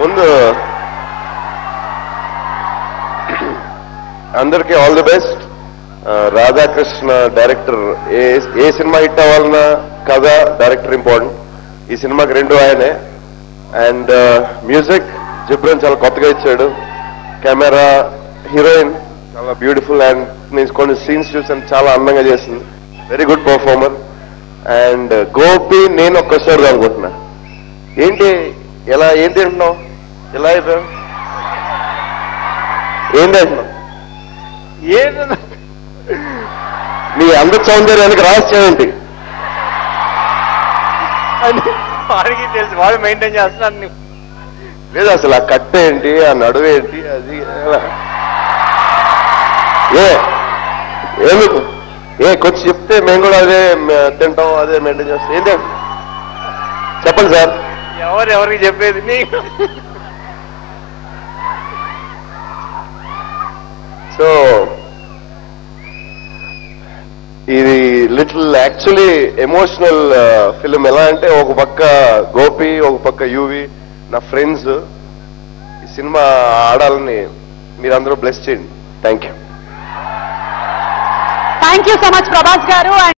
ముందు అందరికీ all the best. Radhakrishna director. A cinema hit అవ్వాలన్నా కథ, డైరెక్టర్ ఇంపార్టెంట్. ఈ సినిమాకి రెండు ఆయనే. అండ్ మ్యూజిక్ జిబ్రన్ చాలా కొత్తగా ఇచ్చాడు. కెమెరా, హీరోయిన్ చాలా బ్యూటిఫుల్. అండ్ నేను కొన్ని సీన్స్ చూసాను, చాలా అందంగా చేసింది. Very good performer. And Gopi నేను ఒక్కసారి అనుకుంటున్నా. ఏంటి ఏంటి అంటున్నావు? ఎలా అయిపోయావు? ఏంటి అంటున్నావు? నీ అంద సౌందర్యానికి రహస్యం ఏంటి? వాడికి తెలుసు, వాడు మెయింటైన్ చేస్తున్నాడు. లేదు అసలు ఆ కట్ట ఏంటి, ఆ నడువు ఏంటి, అది ఎందుకు కొంచెం చెప్తే మేము కూడా అదే తింటాం, అదే మెయింటైన్ చేస్తాం. ఏంటి చెప్పండి సార్. ఎవరికి చెప్పేది నీకు? సో ఇది లిటిల్ యాక్చువల్లీ ఎమోషనల్ ఫిలిం. ఎలా అంటే ఒక పక్క గోపి, ఒక పక్క యూవి, నా ఫ్రెండ్స్. ఈ సినిమా ఆడాలని మీరందరూ బ్లెస్ చేయండి. Thank you. Thank you so much Prabhas గారు.